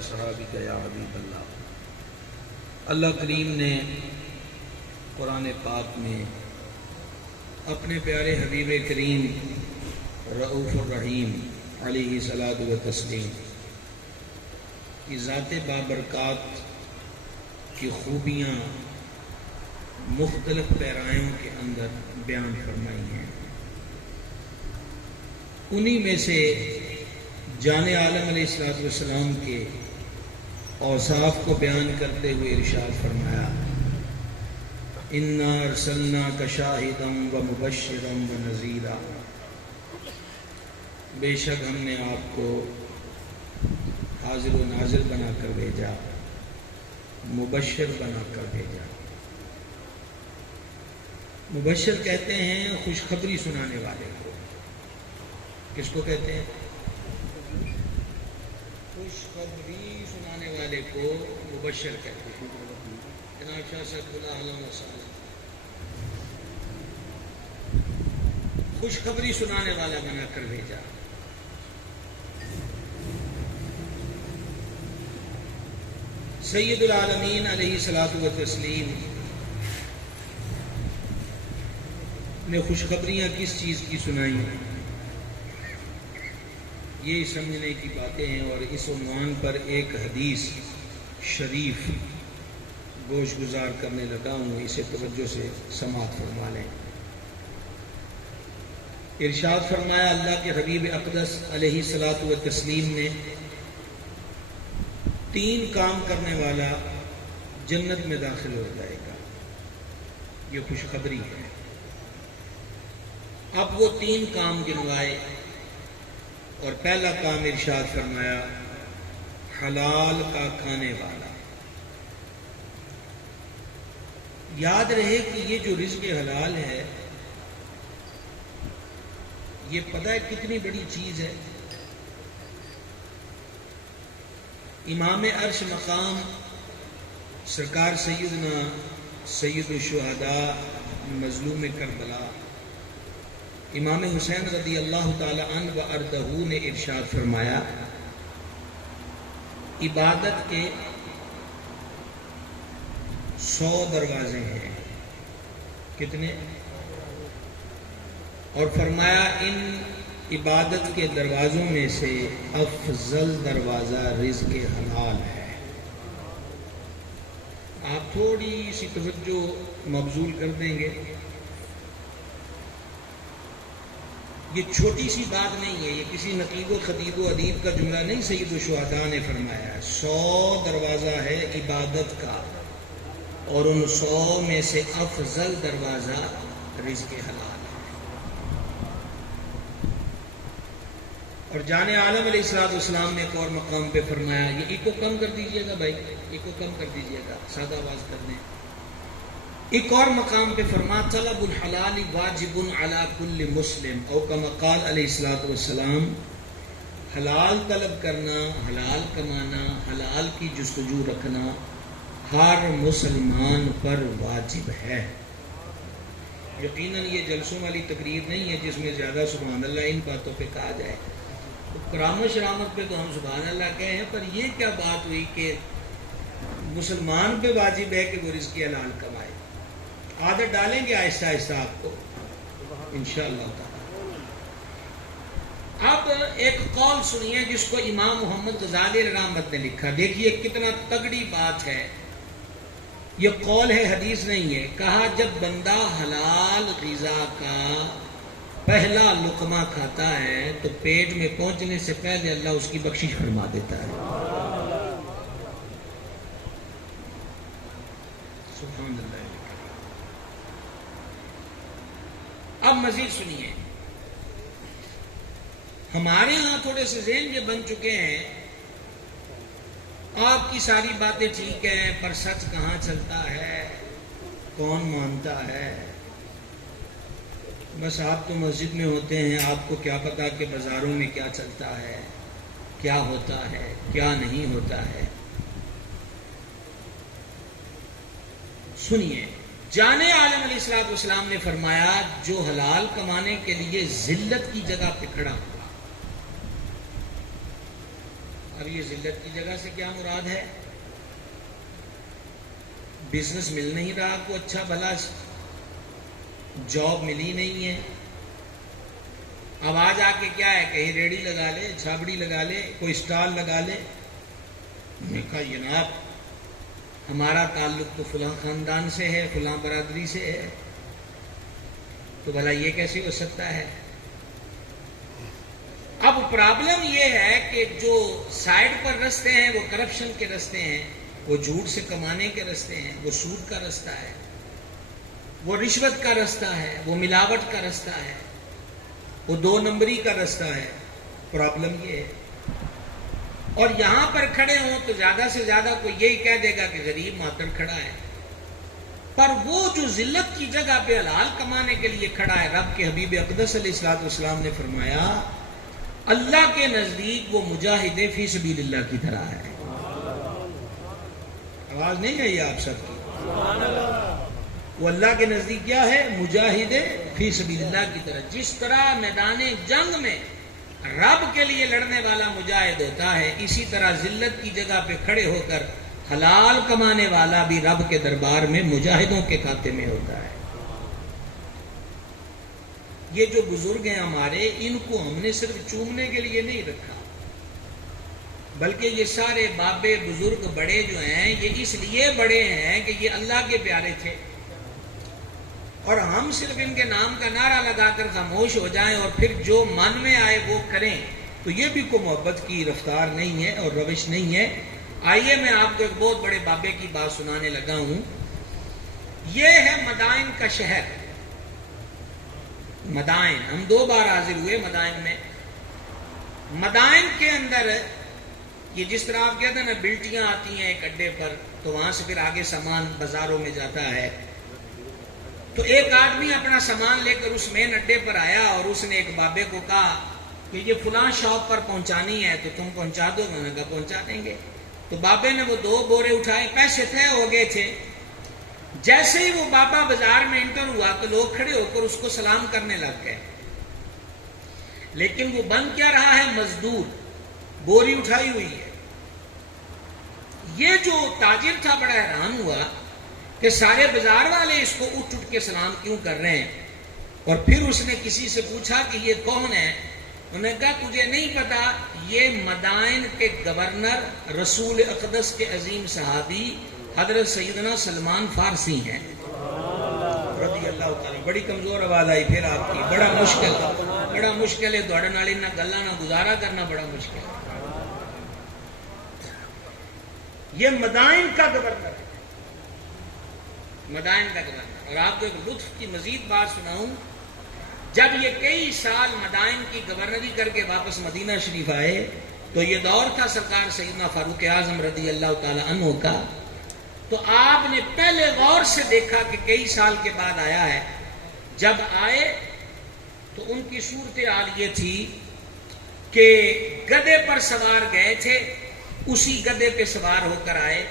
وصحابک یا حبیب اللہ۔ اللہ کریم نے قرآن پاک میں اپنے پیارے حبیب کریم رؤوف الرحیم علیہ الصلاۃ والتسلیم کی ذات بابرکات کی خوبیاں مختلف پیرایوں کے اندر بیان فرمائی ہیں۔ انہی میں سے جان عالم علیہ السلام کے اوصاف کو بیان کرتے ہوئے ارشاد فرمایا، اِنَّا أَرْسَلْنَاكَ شَاهِدًا وَمُبَشِّرًا وَنَذِيرًا، بے شک ہم نے آپ کو حاضر و ناظر بنا کر بھیجا، مبشر بنا کر بھیجا۔ مبشر کہتے ہیں خوشخبری سنانے والے کو۔ کس کو کہتے ہیں؟ خوشخبری سنانے والے کو مبشر کہتے ہیں۔ جناب شاہ صاحب اہلا و سہلا، خوشخبری سنانے والا بنا کر بھیجا۔ سید العالمین علیہ الصلاۃ والتسلیم نے خوشخبریاں کس چیز کی سنائی ہیں، یہ سمجھنے کی باتیں ہیں، اور اس عنوان پر ایک حدیث شریف گوش گزار کرنے لگا ہوں، اسے توجہ سے سماعت فرما لیں۔ ارشاد فرمایا اللہ کے حبیب اقدس علیہ الصلاۃ والتسلیم نے، 3 کام کرنے والا جنت میں داخل ہو جائے گا، یہ خوشخبری ہے۔ اب وہ 3 کام گنوائے، اور پہلا کام ارشاد فرمایا حلال کا کھانے والا۔ یاد رہے کہ یہ جو رزق حلال ہے، یہ پتہ ہے کتنی بڑی چیز ہے۔ امام عرش مقام سرکار سیدنا سید الشہداء مظلوم کربلا امام حسین رضی اللہ تعالی عنہ و ارضہ نے ارشاد فرمایا، عبادت کے 100 دروازے ہیں۔ کتنے؟ اور فرمایا ان عبادت کے دروازوں میں سے افضل دروازہ رزق حلال ہے۔ آپ تھوڑی سی توجہ مبذول کر دیں گے، یہ چھوٹی سی بات نہیں ہے، یہ کسی نقیب و خطیب و ادیب کا جملہ نہیں، سید الشہداء نے فرمایا 100 دروازہ ہے عبادت کا، اور ان 100 میں سے افضل دروازہ رزق حلال ہے۔ اور جان عالم علیہ السلام نے ایک اور مقام پہ فرمایا، یہ ایکو کم کر دیجئے گا بھائی، ایکو کم کر دیجئے گا، سادہ آواز کر دیں۔ ایک اور مقام پہ فرمایا طلب الحلال واجب علی کل مسلم، او کما قال علیہ السلام، حلال طلب کرنا، حلال کمانا، حلال کی جستجو رکھنا ہر مسلمان پر واجب ہے۔ یقیناً یہ جلسوں والی تقریر نہیں ہے جس میں زیادہ سبحان اللہ ان باتوں پہ کہا جائے، کرامت شرامت پہ تو ہم سبحان اللہ کہے ہیں، پر یہ کیا بات ہوئی کہ مسلمان پہ واجب ہے کہ وہ رزق حلال کمائے۔ عادت ڈالیں گے آہستہ آہستہ آپ کو انشاءاللہ تعالی۔ اب ایک قول سنیے جس کو امام محمد غزالی رحمت نے لکھا، دیکھیے کتنا تگڑی بات ہے۔ یہ قول ہے، حدیث نہیں ہے۔ کہا جب بندہ حلال غذا کا پہلا لقمہ کھاتا ہے تو پیٹ میں پہنچنے سے پہلے اللہ اس کی بخشش فرما دیتا ہے۔ سبحان اللہ۔ اب مزید سنیے، ہمارے ہاں تھوڑے سے ذہن یہ بن چکے ہیں، آپ کی ساری باتیں ٹھیک ہیں، پر سچ کہاں چلتا ہے، کون مانتا ہے؟ بس آپ تو مسجد میں ہوتے ہیں، آپ کو کیا پتا کہ بازاروں میں کیا چلتا ہے، کیا ہوتا ہے، کیا نہیں ہوتا ہے۔ سنیے، جان عالم علیہ السلام نے فرمایا جو حلال کمانے کے لیے ذلت کی جگہ پہ کھڑا ہوا، اب یہ ذلت کی جگہ سے کیا مراد ہے؟ بزنس مل نہیں رہا کو اچھا بھلا، جاب ملی نہیں ہے، اب آج آ کے کیا ہے، کہیں ریڑی لگا لے، چھابڑی لگا لے، کوئی اسٹال لگا لے۔ میں نے کہا جناب ہمارا تعلق تو فلاں خاندان سے ہے، فلاں برادری سے ہے، تو بھلا یہ کیسے ہو سکتا ہے؟ اب پرابلم یہ ہے کہ جو سائڈ پر رستے ہیں وہ کرپشن کے رستے ہیں، وہ جھوٹ سے کمانے کے رستے ہیں، وہ سود کا رستہ ہے، وہ رشوت کا رستہ ہے، وہ ملاوٹ کا رستہ ہے، وہ 2 نمبری کا رستہ ہے۔ پرابلم یہ ہے، اور یہاں پر کھڑے ہوں تو زیادہ سے زیادہ کوئی یہی کہہ دے گا کہ غریب ماتر کھڑا ہے، پر وہ جو ذلت کی جگہ پہ حلال کمانے کے لیے کھڑا ہے، رب کے حبیب اقدس علیہ الصلوۃ والسلام نے فرمایا اللہ کے نزدیک وہ مجاہد فی سبیل اللہ کی طرح ہے۔ آواز نہیں آئی آپ سب کی؟ وہ اللہ کے نزدیک کیا ہے؟ مجاہد فی سبیل اللہ کی طرح۔ جس طرح میدان جنگ میں رب کے لیے لڑنے والا مجاہد ہوتا ہے، اسی طرح ذلت کی جگہ پہ کھڑے ہو کر حلال کمانے والا بھی رب کے دربار میں مجاہدوں کے کھاتے میں ہوتا ہے۔ یہ جو بزرگ ہیں ہمارے، ان کو ہم نے صرف چومنے کے لیے نہیں رکھا، بلکہ یہ سارے بابے بزرگ بڑے جو ہیں یہ اس لیے بڑے ہیں کہ یہ اللہ کے پیارے تھے، اور ہم صرف ان کے نام کا نعرہ لگا کر خاموش ہو جائیں اور پھر جو من میں آئے وہ کریں، تو یہ بھی کوئی محبت کی رفتار نہیں ہے اور روش نہیں ہے۔ آئیے میں آپ کو ایک بہت بڑے بابے کی بات سنانے لگا ہوں۔ یہ ہے مدائن کا شہر، مدائن، ہم 2 بار حاضر ہوئے مدائن میں۔ مدائن کے اندر یہ جس طرح آپ کہتے ہیں نا بلٹیاں آتی ہیں ایک اڈے پر، تو وہاں سے پھر آگے سامان بازاروں میں جاتا ہے، تو ایک آدمی اپنا سامان لے کر اس مین اڈے پر آیا اور اس نے ایک بابے کو کہا کہ یہ فلاں شاپ پر پہنچانی ہے تو تم پہنچا دو۔ میں نے کہا پہنچا دیں گے۔ تو بابے نے وہ 2 بورے اٹھائے، پیسے طے ہو گئے تھے۔ جیسے ہی وہ بابا بازار میں انٹر ہوا تو لوگ کھڑے ہو کر اس کو سلام کرنے لگ گئے، لیکن وہ بن کیا رہا ہے؟ مزدور، بوری اٹھائی ہوئی ہے۔ یہ جو تاجر تھا بڑا حیران ہوا کہ سارے بازار والے اس کو اٹھ کے سلام کیوں کر رہے ہیں، اور پھر اس نے کسی سے پوچھا کہ یہ کون ہے؟ انہوں نے کہا تجھے نہیں پتا، یہ مدائن کے گورنر رسول اقدس کے عظیم صحابی حضرت سیدنا سلمان فارسی ہیں رضی اللہ تعالی۔ بڑی کمزور آواز آئی پھر آپ کی، بڑا مشکل ہے دوڑن والی نہ گلا نہ گزارا کرنا، بڑا مشکل ہے۔ یہ مدائن کا گورنر ہے، مدائن کا گورنر۔ اور آپ کو ایک لطف کی مزید بات سناؤں، جب یہ کئی سال مدائن کی گورنری کر کے واپس مدینہ شریف آئے تو یہ دور تھا سرکار سیدنا فاروق اعظم رضی اللہ تعالی عنہ کا، تو آپ نے پہلے غور سے دیکھا کہ کئی سال کے بعد آیا ہے۔ جب آئے تو ان کی صورتحال یہ تھی کہ گدھے پر سوار گئے تھے، اسی گدھے پہ سوار ہو کر آئے،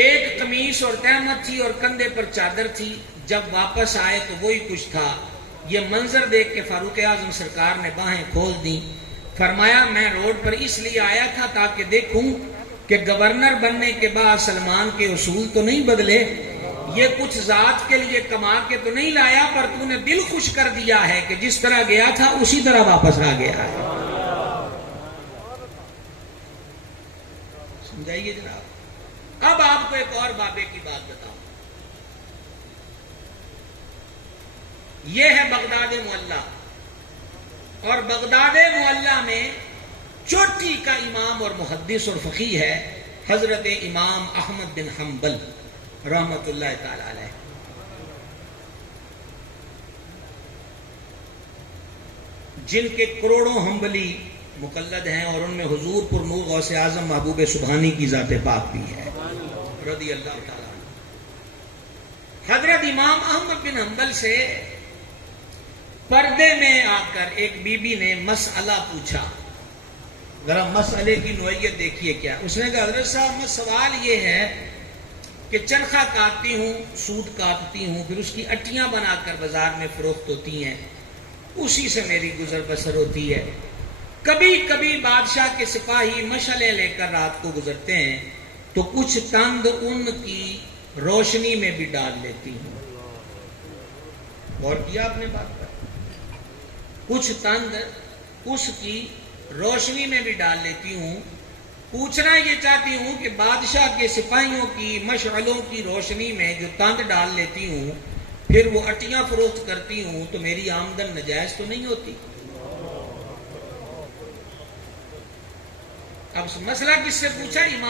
ایک قمیص اور تہمت تھی اور کندھے پر چادر تھی۔ جب واپس آئے تو وہی کچھ تھا۔ یہ منظر دیکھ کے فاروق اعظم سرکار نے باہیں کھول دیں، فرمایا میں روڈ پر اس لیے آیا تھا تاکہ دیکھوں کہ گورنر بننے کے بعد سلمان کے اصول تو نہیں بدلے، یہ کچھ ذات کے لیے کما کے تو نہیں لایا، پر تو نے دل خوش کر دیا ہے کہ جس طرح گیا تھا اسی طرح واپس آ گیا ہے۔ سمجھائیے جناب۔ اب آپ کو ایک اور بابے کی بات بتاؤں، یہ ہے بغداد معلی، اور بغداد معلی میں چوٹی کا امام اور محدث اور فقیہ ہے حضرت امام احمد بن حنبل رحمت اللہ تعالی علیہ۔ جن کے کروڑوں حنبلی مقلد ہیں، اور ان میں حضور پر نور غوث اعظم محبوب سبحانی کی ذات پاک بھی ہے رضی اللہ تعالی عنہ۔ حضرت امام احمد بن حنبل سے پردے میں آ کر ایک بی بی نے مسئلہ پوچھا، ذرا مسئلے کی نوعیت دیکھیے کیا۔ اس نے کہا حضرت صاحب سوال یہ ہے کہ چرخہ کاٹتی ہوں، سوت کاٹتی ہوں، پھر اس کی اٹیاں بنا کر بازار میں فروخت ہوتی ہیں، اسی سے میری گزر بسر ہوتی ہے۔ کبھی کبھی بادشاہ کے سپاہی مشعلیں لے کر رات کو گزرتے ہیں تو کچھ تند ان کی روشنی میں بھی ڈال لیتی ہوں. غور کیا آپ نے بات پر؟ کچھ تند اس کی روشنی میں بھی ڈال لیتی ہوں. پوچھنا یہ چاہتی ہوں کہ بادشاہ کے سپاہیوں کی مشعلوں کی روشنی میں جو تند ڈال لیتی ہوں پھر وہ اٹیاں فروخت کرتی ہوں تو میری آمدن نجائز تو نہیں ہوتی؟ اب مسئلہ کس سے پوچھا؟ امام